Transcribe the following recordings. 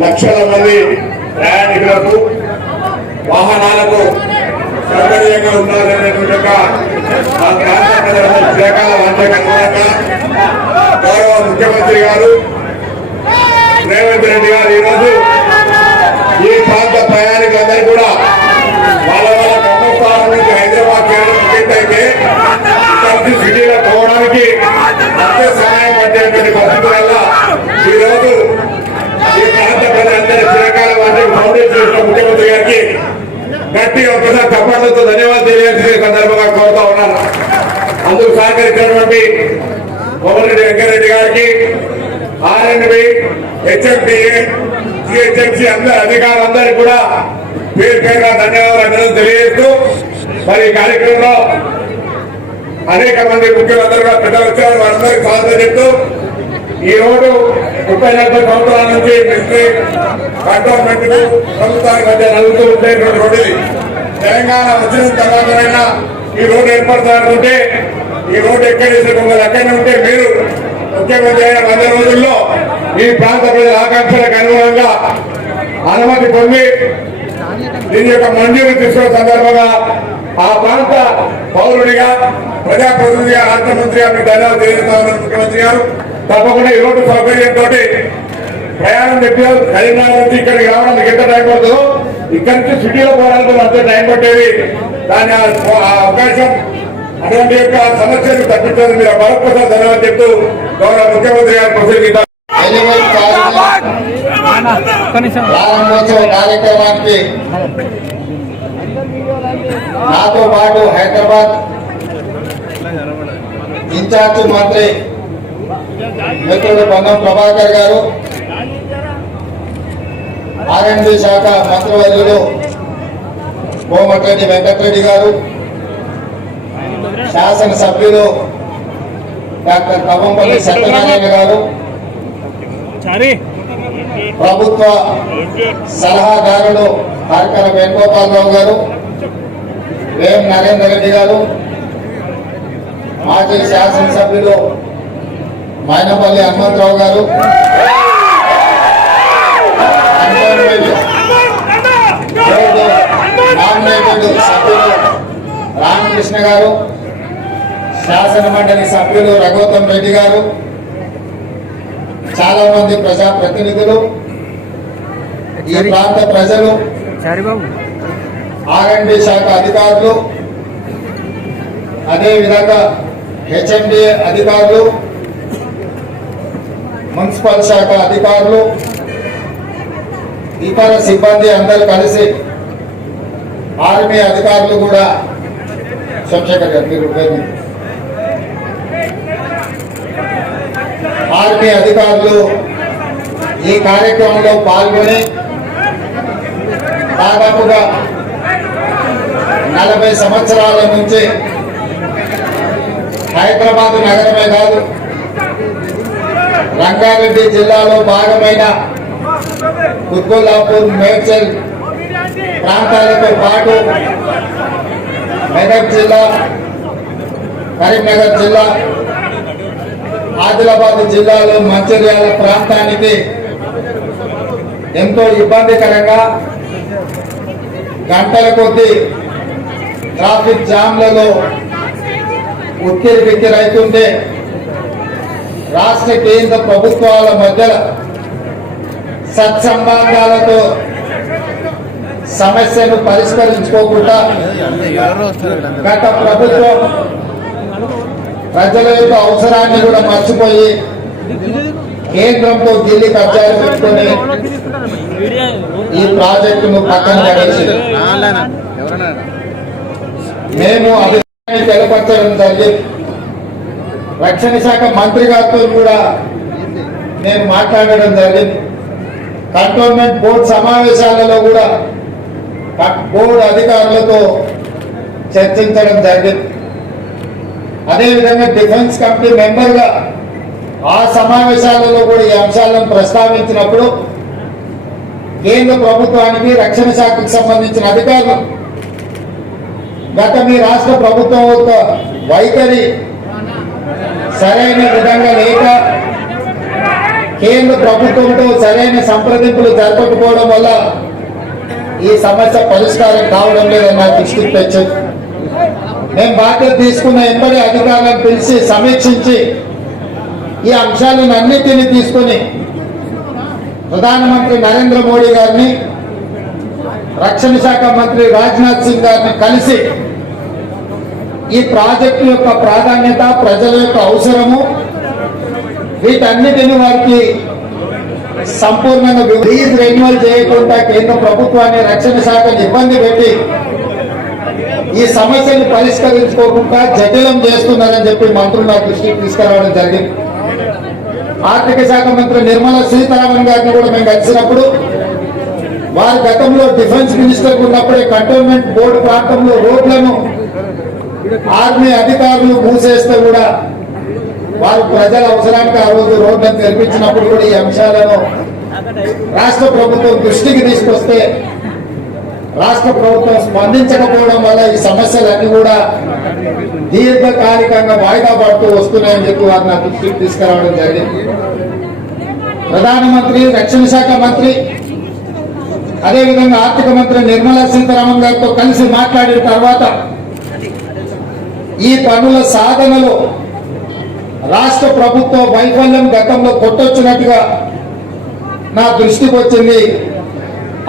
లక్షల మంది ప్రయాణికులకు వాహనాలకు సౌకర్యంగా ఉండాలనేటువంటి గౌరవ ముఖ్యమంత్రి గారు రేవంత్ రెడ్డి గారు ఈరోజు ఈ ప్రాంత ప్రయాణికులందరూ కూడా వాళ్ళ వాళ్ళ కర్మస్థానం నుంచి హైదరాబాద్ చేయడం సిటీలో పోవడానికి సహాయం సమయం గట్టిగా ఒకసారి తప్పట్లతో ధన్యవాదాలు తెలియాల్సిన సందర్భంగా కోరుతా ఉన్నాను. అందుకు సహకరించినటువంటి కోమరెడ్డి వెంకరెడ్డి గారికి ఆర్ఎండ్బి హెచ్ఎండిఏ జిహెచ్ఎంసీ అందరి అధికారులందరికీ కూడా పేరు పేరుగా ధన్యవాదాలు తెలియజేస్తూ మరి ఈ కార్యక్రమంలో అనేక మంది ముఖ్యమంత్రులుగా పెద్దలు వచ్చారు. వారందరికీ స్వాగతం చెప్తూ ఈ రోడ్డు ముప్పై నలభై సంవత్సరాల నుంచి మిలిటరీ కంటోన్మెంట్ ప్రభుత్వానికి మధ్య నలుగుతూ ఉండేటువంటి రోడ్డు తెలంగాణ వచ్చిన తర్వాతనైనా ఈ రోడ్డు ఏర్పడుతుందంటే ఈ రోడ్డు ఎక్కడేసి కొందరు ఎక్కడ ఉంటే మీరు ముఖ్యమంత్రి అయిన వంద రోజుల్లో ఈ ప్రాంత ప్రజల ఆకాంక్షలకు అనుగుణంగా అనుమతి పొంది దీని యొక్క మంజూరు తీసుకున్న సందర్భంగా ఆ ప్రాంత పౌరుడిగా ప్రజాప్రతినిధిగా రాష్ట్ర మంత్రిగా మీకు ధన్యవాదాలు తెలియజేస్తామని ముఖ్యమంత్రి గారు తప్పకుండా ఈ రోడ్డు సౌకర్యంతో ప్రయాణం చెప్పారు కరీంనగర్ నుంచి ఇక్కడికి రావడానికి ఎంత టైం పడుతుందో ఇక్కడి నుంచి సిటీలో పోవడానికి అంత టైం పట్టేది. దాని అవకాశం అటువంటి యొక్క సమస్యను తప్పించాలని మీరు మరొకసారి ధన్యవాదాలు చెప్తూ గౌరవ ముఖ్యమంత్రి గారు ప్రసంగిస్తారు ప్రారంభోత్సవ కార్యక్రమానికి నాతో పాటు హైదరాబాద్ ఇన్ఛార్జ్ మంత్రి మిత్రుడు బంధం ప్రభాకర్ గారు ఆర్ఎండ్బి శాఖ మంత్రివర్యులు కోమటిరెడ్డి వెంకటరెడ్డి గారు శాసనసభ్యులు డాక్టర్ కవ్వంపల్లి సత్యనారాయణ గారు ప్రభుత్వ సలహాదారులు హర్కర వేణుగోపాలరావు గారు వేం నరేందర్ రెడ్డి గారు మాజీ శాసనసభ్యులు మైనపల్లి హనుమంతరావు గారు. సభ్యులు రామకృష్ణ గారు శాసన మండలి సభ్యులు రఘుత్తం రెడ్డి గారు చాలా మంది ప్రజా ప్రతినిధులు ఈ ప్రాంత ప్రజలు ఆర్ఎండ్బి శాఖ అధికారులు అదే విధంగా హెచ్ఎండి అధికారులు మున్సిపల్ శాఖ అధికారులు ఇతర సిబ్బంది అందరూ కలిసి ఆర్మీ అధికారులు కూడా సోమశేఖర్ గారు మీరు ఆర్మీ అధికారులు ఈ కార్యక్రమంలో పాల్గొని దాదాపుగా నలభై సంవత్సరాల నుంచి హైదరాబాద్ నగరమే కాదు రంగారెడ్డి జిల్లాలో భాగమైన కుత్బుల్లాపూర్ మేడ్చల్ ప్రాంతాలతో పాటు మెదక్ జిల్లా కరీంనగర్ జిల్లా ఆదిలాబాద్ జిల్లాలో మంచిర్యాల ప్రాంతానికి ఎంతో ఇబ్బందికరంగా గంటల కొద్దీ ట్రాఫిక్ జామ్లలో ఉక్కిరి బిక్కిరి అవుతుంటే రాష్ట్ర కేంద్ర ప్రభుత్వాల మధ్యలో సత్సంబంధాలతో సమస్యను పరిష్కరించుకోకుండా గత ప్రభుత్వం ప్రజల యొక్క అవసరాన్ని కూడా మర్చిపోయి కేంద్రంతో ఢిల్లీ కబ్జాలు పెట్టుకొని ఈ ప్రాజెక్టును పక్కన పడేసి మేము అభిప్రాయాన్ని తెలపరచడం జరిగింది. రక్షణ శాఖ మంత్రి గారితో కూడా నేను మాట్లాడడం జరిగింది. కంటోన్మెంట్ బోర్డు సమావేశాలలో కూడా బోర్డు అధికారులతో చర్చించడం జరిగింది. అదేవిధంగా డిఫెన్స్ కమిటీ మెంబర్గా ఆ సమావేశాలలో కూడా ఈ అంశాలను ప్రస్తావించినప్పుడు కేంద్ర ప్రభుత్వానికి రక్షణ శాఖకు సంబంధించిన అధికారులు గత మీ రాష్ట్ర ప్రభుత్వం యొక్క వైఖరి సరైన విధంగా లేక కేంద్ర ప్రభుత్వంతో సరైన సంప్రదింపులు జరపకపోవడం వల్ల ఈ సమస్య పరిష్కారం కావడం లేదని నా దృష్టికి తెచ్చింది మేము బాధ్యత తీసుకున్న ఎంబడి అధికారులను పిలిచి సమీక్షించి ఈ అంశాలను అన్నిటినీ తీసుకొని ప్రధానమంత్రి నరేంద్ర మోడీ గారిని రక్షణ శాఖ మంత్రి రాజ్నాథ్ సింగ్ గారిని కలిసి ఈ ప్రాజెక్టు యొక్క ప్రాధాన్యత ప్రజల యొక్క అవసరము వీటన్నిటిని వారికి సంపూర్ణంగా లీజ్ రెన్యువల్ చేయకుండా కేంద్ర ప్రభుత్వాన్ని రక్షణ శాఖను ఇబ్బంది పెట్టి ఈ సమస్యను పరిష్కరించుకోకుండా జటిలం చేస్తున్నారని చెప్పి మంత్రులు నా దృష్టికి తీసుకురావడం జరిగింది. ఆర్థిక శాఖ మంత్రి నిర్మలా సీతారామన్ గారిని కూడా మేము కలిసినప్పుడు వారు గతంలో డిఫెన్స్ మినిస్టర్ ఉన్నప్పుడే కంటోన్మెంట్ బోర్డు ప్రాంతంలో రోడ్లను ఆర్మీ అధికారులు మూసేస్తే కూడా వారు ప్రజల అవసరానికి ఆ రోజు రోడ్లను తెరిపించినప్పుడు కూడా ఈ అంశాలను రాష్ట్ర ప్రభుత్వం దృష్టికి తీసుకొస్తే రాష్ట్ర ప్రభుత్వం స్పందించకపోవడం వల్ల ఈ సమస్యలన్నీ కూడా దీర్ఘకాలికంగా వాయిదా పడుతూ వస్తున్నాయని చెప్పి వారు నా దృష్టికి తీసుకురావడం జరిగింది. ప్రధానమంత్రి రక్షణ శాఖ మంత్రి అదేవిధంగా ఆర్థిక మంత్రి నిర్మలా సీతారామన్ గారితో కలిసి మాట్లాడిన తర్వాత ఈ పనుల సాధనలో రాష్ట్ర ప్రభుత్వ వైఫల్యం గతంలో కొట్టొచ్చినట్టుగా నా దృష్టికి వచ్చింది.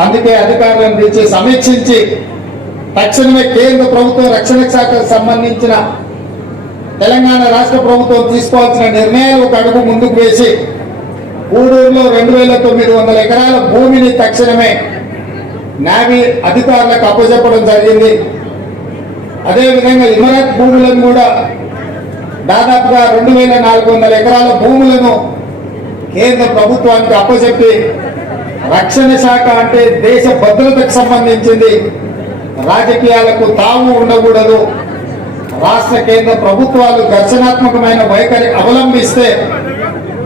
అందుకే అధికారులను పిలిచి సమీక్షించి తక్షణమే కేంద్ర ప్రభుత్వం రక్షణ శాఖకు సంబంధించిన తెలంగాణ రాష్ట్ర ప్రభుత్వం తీసుకోవాల్సిన నిర్ణయాలు ఒక అడుగు ముందుకు వేసి గూడూరులో రెండు వేల తొమ్మిది వందల ఎకరాల భూమిని తక్షణమే నావీ అధికారులకు అప్పచెప్పడం జరిగింది. అదేవిధంగా ఇమరత్ భూములను కూడా దాదాపుగా రెండు వేల నాలుగు వందల ఎకరాల భూములను కేంద్ర ప్రభుత్వానికి అప్పచెప్పి రక్షణ శాఖ అంటే దేశ భద్రతకు సంబంధించింది. రాజకీయాలకు తాము ఉండకూడదు. రాష్ట్ర కేంద్ర ప్రభుత్వాలు ఘర్షణాత్మకమైన వైఖరి అవలంబిస్తే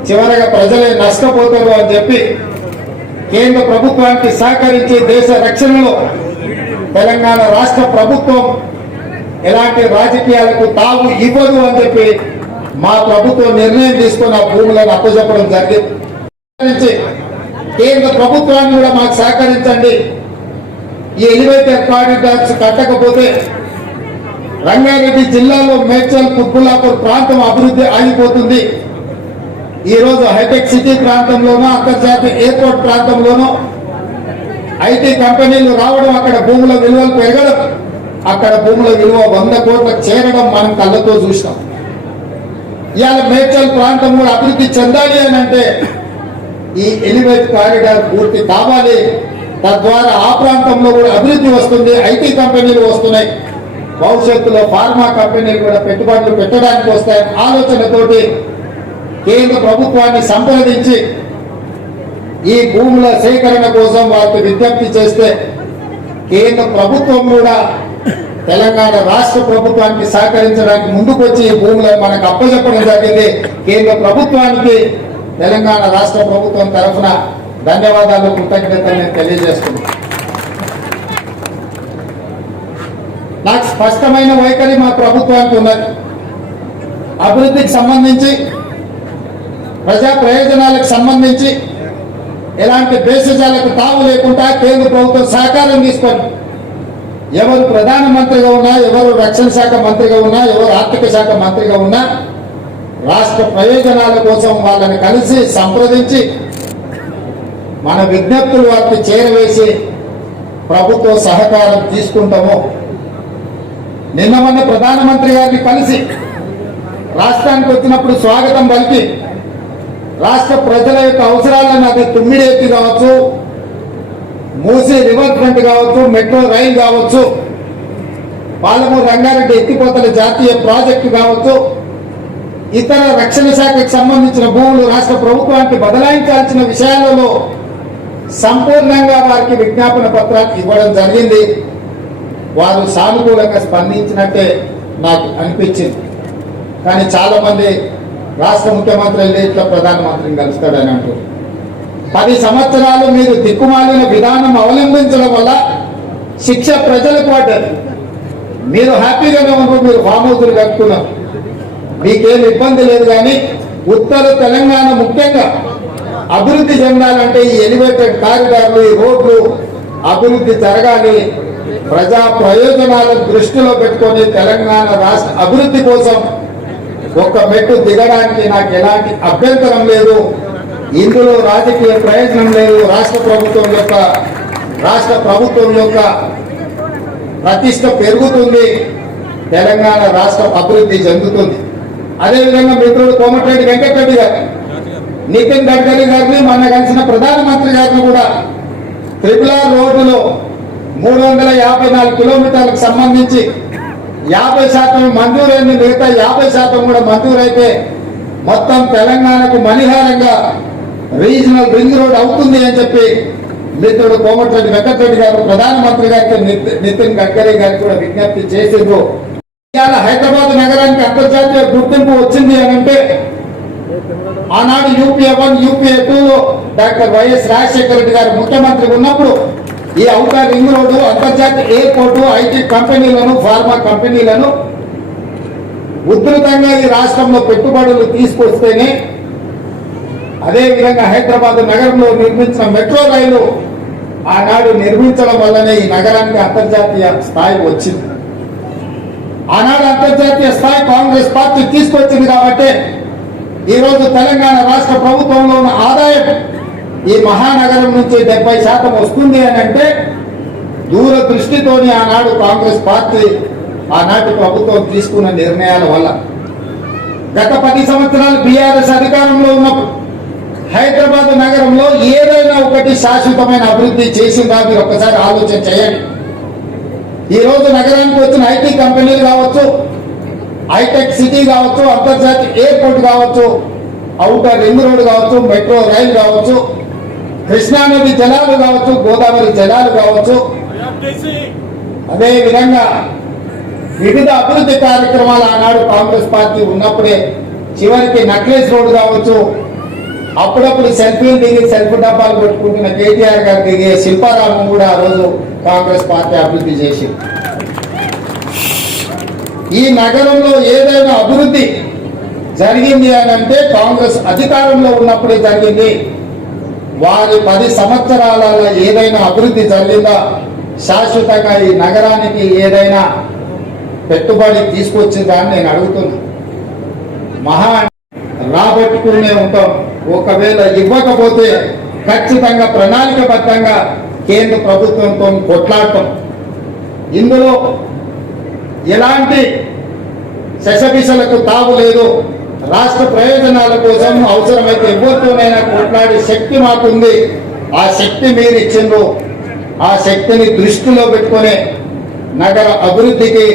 చివరగా ప్రజలే నష్టపోతారు అని చెప్పి కేంద్ర ప్రభుత్వానికి సహకరించి దేశ రక్షణలో తెలంగాణ రాష్ట్ర ప్రభుత్వం ఎలాంటి రాజకీయాలకు తావు ఇవ్వదు అని చెప్పి మా ప్రభుత్వం నిర్ణయం తీసుకుని ఆ భూములను అప్పచెప్పడం జరిగింది. కేంద్ర ప్రభుత్వాన్ని కూడా మాకు సహకరించండి. ఈ ఎలివేటెడ్ కారిడార్స్ కట్టకపోతే రంగారెడ్డి జిల్లాలో మేడ్చల్ కుత్బుల్లాపూర్ ప్రాంతం అభివృద్ధి ఆగిపోతుంది. ఈరోజు హైటెక్ సిటీ ప్రాంతంలోనూ అంతర్జాతీయ ఎయిర్పోర్ట్ ప్రాంతంలోనూ ఐటీ కంపెనీలు రావడం అక్కడ భూముల విలువలు పెరగడం అక్కడ భూముల విలువ వంద కోట్లకు చేరడం మనం కళ్ళతో చూసినాం. ఇవాళ మేడ్చల్ ప్రాంతం కూడా అభివృద్ధి చెందాలి అని అంటే ఈ ఎలివేట్ కారిడార్ పూర్తి కావాలి. తద్వారా ఆ ప్రాంతంలో కూడా అభివృద్ధి వస్తుంది ఐటీ కంపెనీలు వస్తున్నాయి. భవిష్యత్తులో ఫార్మా కంపెనీలు కూడా పెట్టుబడులు పెట్టడానికి వస్తాయని ఆలోచనతోటి కేంద్ర ప్రభుత్వాన్ని సంప్రదించి ఈ భూముల సేకరణ కోసం వారికి విజ్ఞప్తి చేస్తే కేంద్ర ప్రభుత్వం కూడా తెలంగాణ రాష్ట్ర ప్రభుత్వానికి సహకరించడానికి ముందుకు వచ్చి ఈ భూములను మనకు అప్పచెప్పడం జరిగింది. కేంద్ర ప్రభుత్వానికి తెలంగాణ రాష్ట్ర ప్రభుత్వం తరఫున ధన్యవాదాలు కృతజ్ఞతలు నేను తెలియజేస్తున్నాను. నాకు స్పష్టమైన వైఖరి మా ప్రభుత్వానికి ఉన్నది. అభివృద్ధికి సంబంధించి ప్రజా ప్రయోజనాలకు సంబంధించి ఎలాంటి భేషజాలకు తావు లేకుండా కేంద్ర ప్రభుత్వం సహకారం తీసుకొని ఎవరు ప్రధానమంత్రిగా ఉన్నా ఎవరు రక్షణ శాఖ మంత్రిగా ఉన్నా ఎవరు ఆర్థిక శాఖ మంత్రిగా ఉన్నా రాష్ట్ర ప్రయోజనాల కోసం వాళ్ళని కలిసి సంప్రదించి మన విజ్ఞప్తులు వారికి చేరవేసి ప్రభుత్వ సహకారం తీసుకుంటాము. నిన్న మొన్న ప్రధానమంత్రి గారిని కలిసి రాష్ట్రానికి వచ్చినప్పుడు స్వాగతం పలికి రాష్ట్ర ప్రజల యొక్క అవసరాలను అది తుమ్మిడేతి కావచ్చు మూసీ రివర్ ఫ్రంట్ కావచ్చు మెట్రో రైల్ కావచ్చు పాలమూరు రంగారెడ్డి ఎత్తిపోతల జాతీయ ప్రాజెక్టు కావచ్చు ఇతర రక్షణ శాఖకు సంబంధించిన భూములు రాష్ట్ర ప్రభుత్వానికి బదలాయించాల్సిన విషయాలలో సంపూర్ణంగా వారికి విజ్ఞాపన పత్రాలు ఇవ్వడం జరిగింది. వారు సానుకూలంగా స్పందించినట్టే నాకు అనిపించింది. కానీ చాలామంది రాష్ట్ర ముఖ్యమంత్రి వెళ్ళి ఇట్లా ప్రధానమంత్రిని కలుస్తాడని అంటారు పది సంవత్సరాలు మీరు దిక్కుమాలిన విధానం అవలంబించడం వల్ల శిక్ష ప్రజలకు పడ్డది. మీరు హ్యాపీగానే ఉన్నారు మీరు ఫామ్ కట్టుకున్నారు. మీకేం ఇబ్బంది లేదు కానీ ఉత్తర తెలంగాణ ముఖ్యంగా అభివృద్ధి చెందాలంటే ఈ ఎలివేటెడ్ కారిడార్లు ఈ రోడ్లు అభివృద్ధి జరగాలి. ప్రజా ప్రయోజనాలను దృష్టిలో పెట్టుకొని తెలంగాణ రాష్ట్ర అభివృద్ధి కోసం ఒక్క మెట్టు దిగడానికి నాకు ఎలాంటి అభ్యంతరం లేదు. ఇందులో రాజకీయ ప్రయోజనం లేదు. రాష్ట్ర ప్రభుత్వం యొక్క రాష్ట్ర ప్రభుత్వం యొక్క ప్రతిష్ట పెరుగుతుంది. తెలంగాణ రాష్ట్ర అభివృద్ధి చెందుతుంది. అదేవిధంగా మిత్రుడు కోమటిరెడ్డి వెంకటరెడ్డి గారు నితిన్ గడ్కరీ గారిని మొన్న కలిసిన ప్రధానమంత్రి గారిని కూడా త్రిపుల రోడ్డులో మూడు వందల యాభై నాలుగు కిలోమీటర్లకు సంబంధించి యాభై శాతం మంజూరైంది. మిగతా యాభై శాతం కూడా మంజూరైతే మొత్తం తెలంగాణకు మణిహారంగా రీజనల్ రింగ్ రోడ్ అవుతుంది అని చెప్పి మిత్రుడు కోమటిరెడ్డి వెంకటరెడ్డి గారు ప్రధానమంత్రి గారికి నితిన్ గడ్కరీ గారికి కూడా విజ్ఞప్తి చేసిండ్రు. ఇవాళ హైదరాబాద్ నగరానికి అంతర్జాతీయ గుర్తింపు వచ్చింది అని అంటే ఆనాడు UPA one UPA two doctor YS Rajasekhara Reddy garu ముఖ్యమంత్రి ఉన్నప్పుడు ఈ ఔటర్ రింగ్ రోడ్డు అంతర్జాతీయ ఎయిర్పోర్టు ఐటీ కంపెనీలను ఫార్మా కంపెనీలను ఉధృతంగా ఈ రాష్ట్రంలో పెట్టుబడులు తీసుకొస్తేనే అదే విధంగా హైదరాబాద్ నగరంలో నిర్మించిన మెట్రో రైలు ఆనాడు నిర్మించడం వల్లనే ఈ నగరానికి అంతర్జాతీయ స్థాయి వచ్చింది. ఆనాడు అంతర్జాతీయ స్థాయి కాంగ్రెస్ పార్టీ తీసుకొచ్చింది కాబట్టి ఈరోజు తెలంగాణ రాష్ట్ర ప్రభుత్వంలో ఉన్న ఆదాయం ఈ మహానగరం నుంచి డెబ్బై శాతం వస్తుంది అని అంటే దూరదృష్టితోని ఆనాడు కాంగ్రెస్ పార్టీ ఆనాటి ప్రభుత్వం తీసుకున్న నిర్ణయాల వల్ల. గత పది సంవత్సరాలు బీఆర్ఎస్ అధికారంలో ఉన్నప్పుడు హైదరాబాద్ నగరంలో ఏదైనా ఒకటి శాశ్వతమైన అభివృద్ధి చేసిందా మీరు ఒక్కసారి ఆలోచన చేయండి. ఈరోజు నగరానికి వచ్చిన ఐటీ కంపెనీలు కావచ్చు హైటెక్ సిటీ కావచ్చు అంతర్జాతీయ ఎయిర్పోర్ట్ కావచ్చు అవుటర్ రింగ్ రోడ్ కావచ్చు మెట్రో రైలు కావచ్చు కృష్ణానది జలాలు కావచ్చు గోదావరి జలాలు కావచ్చు అదే విధంగా వివిధ అభివృద్ధి కార్యక్రమాలు ఆనాడు కాంగ్రెస్ పార్టీ ఉన్నప్పుడే చివరికి నక్లెస్ రోడ్ కావచ్చు అప్పుడప్పుడు సెల్ఫీలు దిగి సెల్ఫీ డబ్బాలు పెట్టుకుంటున్న కేటీఆర్ గారు దిగే శిల్పారామం కూడా ఆ రోజు కాంగ్రెస్ పార్టీ అభివృద్ధి చేసింది. ఈ నగరంలో ఏదైనా అభివృద్ధి జరిగింది అని అంటే కాంగ్రెస్ అధికారంలో ఉన్నప్పుడే జరిగింది. వారి పది సంవత్సరాలలో ఏదైనా అభివృద్ధి జరిగిందా? శాశ్వతంగా ఈ నగరానికి ఏదైనా పెట్టుబడి తీసుకొచ్చిందా అని నేను అడుగుతున్నా. మహా రాబట్టుకునే ఉంటాం. ఒకవేళ ఇవ్వకపోతే ఖచ్చితంగా ప్రణాళికబద్ధంగా కేంద్ర ప్రభుత్వంతో కొట్లాడటం ఇందులో ఎలాంటి శశబిసలకు తావు లేదు. రాష్ట్ర ప్రయోజనాల కోసం అవసరమైతే ఎవరితోనైనా కొట్లాడే శక్తి మాకుంది. ఆ శక్తి మీరు ఇచ్చిండ్రు ఆ శక్తిని దృష్టిలో పెట్టుకొని నగర అభివృద్ధికి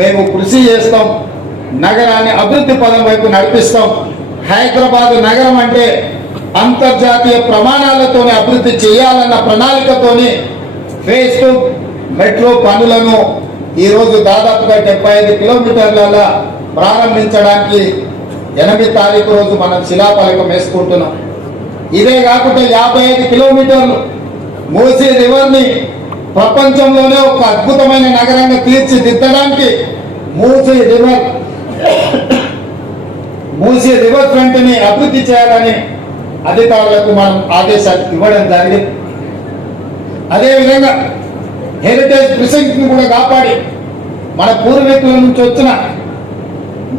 మేము కృషి చేస్తాం. నగరాన్ని అభివృద్ధి పదం వైపు నడిపిస్తాం. హైదరాబాద్ నగరం అంటే అంతర్జాతీయ ప్రమాణాలతోనే అభివృద్ధి చేయాలన్న ప్రణాళికతోని ఫేస్ టు మెట్రో పనులను ఈరోజు దాదాపుగా డెబ్బై ఐదు కిలోమీటర్ల ప్రారంభించడానికి ఎనిమిది తారీఖు రోజు మనం శిలాఫలకం వేసుకుంటున్నాం. ఇదే కాకుండా యాభై ఐదు కిలోమీటర్లు మూసీ రివర్ని ప్రపంచంలోనే ఒక అద్భుతమైన నగరంగా తీర్చిదిద్దడానికి మూసీ రివర్ మూసీ రివర్ ఫ్రంట్ని అభివృద్ధి చేయాలని అధికారులకు మనం ఆదేశాలు ఇవ్వడం జరిగింది. అదేవిధంగా హెరిటేజ్ ప్రిసెంట్ని కూడా కాపాడి మన పూర్వీకుల నుంచి వచ్చిన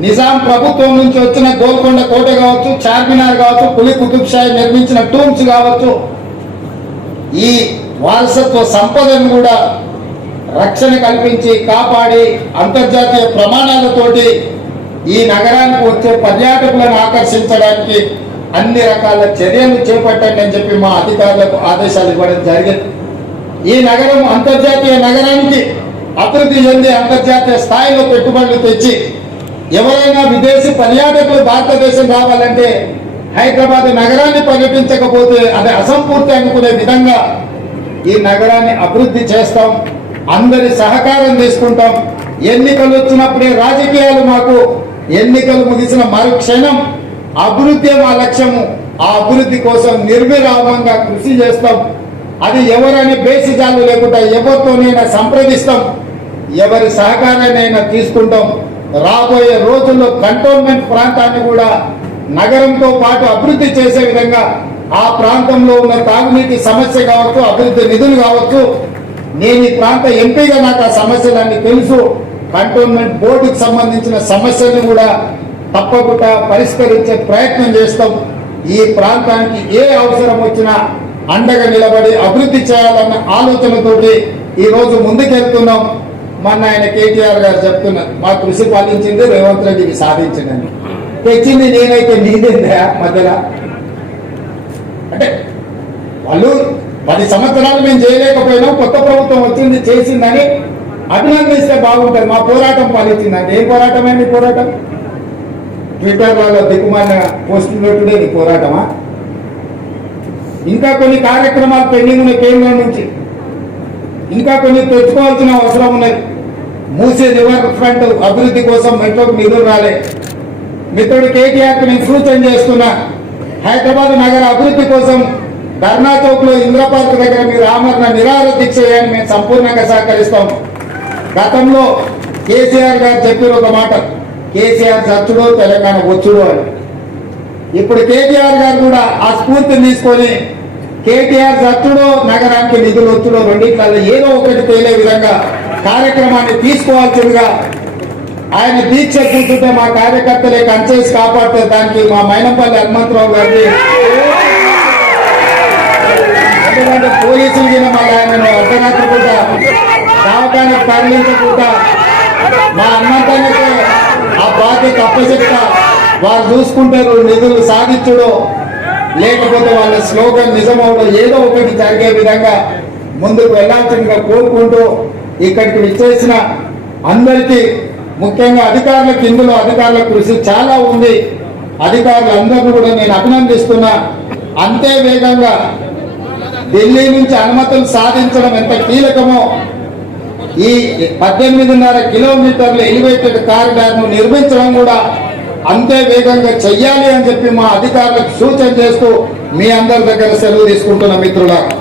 నిజాం ప్రభుత్వం నుంచి వచ్చిన గోల్కొండ కోట కావచ్చు చార్మినార్ కావచ్చు పులి కుతుబ్షాయి నిర్మించిన టూమ్స్ కావచ్చు ఈ వారసత్వ సంపదను కూడా రక్షణ కల్పించి కాపాడి అంతర్జాతీయ ప్రమాణాలతోటి ఈ నగరానికి వచ్చే పర్యాటకులను ఆకర్షించడానికి అన్ని రకాల చర్యలు చేపట్టండి అని చెప్పి మా అధికారులకు ఆదేశాలు ఇవ్వడం జరిగింది. ఈ నగరం అంతర్జాతీయ నగరానికి అభివృద్ధి చెంది అంతర్జాతీయ స్థాయిలో పెట్టుబడులు తెచ్చి ఎవరైనా విదేశీ పర్యాటకులు భారతదేశం రావాలంటే హైదరాబాద్ నగరాన్ని పర్యటించకపోతే అది అసంపూర్తి అనుకునే విధంగా ఈ నగరాన్ని అభివృద్ధి చేస్తాం. అందరి సహకారం తీసుకుంటాం. ఎన్నికలు వచ్చినప్పుడే రాజకీయాలు మాకు ఎన్నికలు ముగిసిన మరుక్షణం అభివృద్ధి మా లక్ష్యము. ఆ అభివృద్ధి కోసం నిర్విరామంగా కృషి చేస్తాం. అది ఎవరైనా బేసిజాలు లేకుండా ఎవరితోనైనా సంప్రదిస్తాం. ఎవరి సహకారాన్నైనా తీసుకుంటాం. రాబోయే రోజుల్లో కంటోన్మెంట్ ప్రాంతాన్ని కూడా నగరంతో పాటు అభివృద్ధి చేసే విధంగా ఆ ప్రాంతంలో ఉన్న తాగునీటి సమస్య కావచ్చు అభివృద్ధి నిధులు కావచ్చు నేను ఈ ప్రాంత ఎంపీగా నాకు ఆ సమస్యలన్నీ తెలుసు. కంటోన్మెంట్ బోర్డుకి సంబంధించిన సమస్యలను కూడా తప్పకుండా పరిష్కరించే ప్రయత్నం చేస్తాం. ఈ ప్రాంతానికి ఏ అవసరం వచ్చినా అండగా నిలబడి అభివృద్ధి చేయాలన్న ఆలోచనతోటి ఈరోజు ముందుకెళ్తున్నాం. మొన్న ఆయన కేటీఆర్ గారు చెప్తున్నారు మా కృషి పాలించింది రేవంత్ రెడ్డికి సాధించిందని తెచ్చింది నేనైతే నీదేందా మధ్యలో? అంటే వాళ్ళు పది సంవత్సరాలు మేము చేయలేకపోయినాం కొత్త ప్రభుత్వం వచ్చింది చేసిందని అభినందిస్తే బాగుంటుంది. మా పోరాటం ఫలించిందండి ఏం పోరాటమే పోరాటం? ట్విట్టర్లలో దిక్కుమాలిన పోస్టులు పెట్టుడే నీ పోరాటమా? ఇంకా కొన్ని కార్యక్రమాలు పెండింగ్ ఉన్నాయి కేంద్రం నుంచి. ఇంకా కొన్ని తెచ్చుకోవాల్సిన అవసరం ఉన్నాయి. మూసే రివర్ ఫ్రంట్ అభివృద్ధి కోసం మెట్రోకి నిధులు రాలే. మిత్రుడు కేటీఆర్కి నేను సూచన చేస్తున్నా హైదరాబాద్ నగర అభివృద్ధి కోసం ధర్నా చౌక్లో దగ్గర మీరు ఆమరణ నిరాహార దీక్ష మేము సంపూర్ణంగా సహకరిస్తాము గతంలో కేసీఆర్ గారు చెప్పిన ఒక మాట కేసీఆర్ చచ్చుడు తెలంగాణ వచ్చుడు అని. ఇప్పుడు కేటీఆర్ గారు కూడా ఆ స్ఫూర్తిని తీసుకొని కేటీఆర్ చచ్చుడు నగరానికి నిధులు వచ్చుడు రెండింటిలో ఏదో ఒకటి తేలే విధంగా కార్యక్రమాన్ని తీసుకోవాల్సిందిగా ఆయన దీక్ష చూస్తుంటే మా కార్యకర్తలే కంచేసి కాపాడుతారు దానికి మా మైనంపల్లి హనుమంతరావు గారిని ఎందుకంటే పోలీసులు గిన మళ్ళీ ఆయన అర్ధరాత్రి దావకాన్ని దవాఖానకు తరలించకుండా మా హనుమంతానికి ఆ బాధ్యత అప్పచెప్త వారు చూసుకుంటారు నిధులు సాధించుడు లేకపోతే వాళ్ళ స్లోగన్ నిజమవడం ఏదో ఒకటి జరిగే విధంగా ముందుకు వెళ్ళాల్సిందిగా కోరుకుంటూ ఇక్కడికి విచ్చేసిన అందరికీ ముఖ్యంగా అధికారులకు ఇందులో అధికారుల కృషి చాలా ఉంది. అధికారులు అధికారులందరినీ కూడా నేను అభినందిస్తున్నా. అంతే వేగంగా ఢిల్లీ నుంచి అనుమతులు సాధించడం ఎంత కీలకమో ఈ పద్దెనిమిదిన్నర కిలోమీటర్ల ఎలివేటెడ్ కారిడార్ను నిర్మించడం కూడా అంతే వేగంగా చెయ్యాలి అని చెప్పి మా అధికారులకు సూచన చేస్తూ మీ అందరి దగ్గర సెలవు తీసుకుంటున్న మిత్రులారా.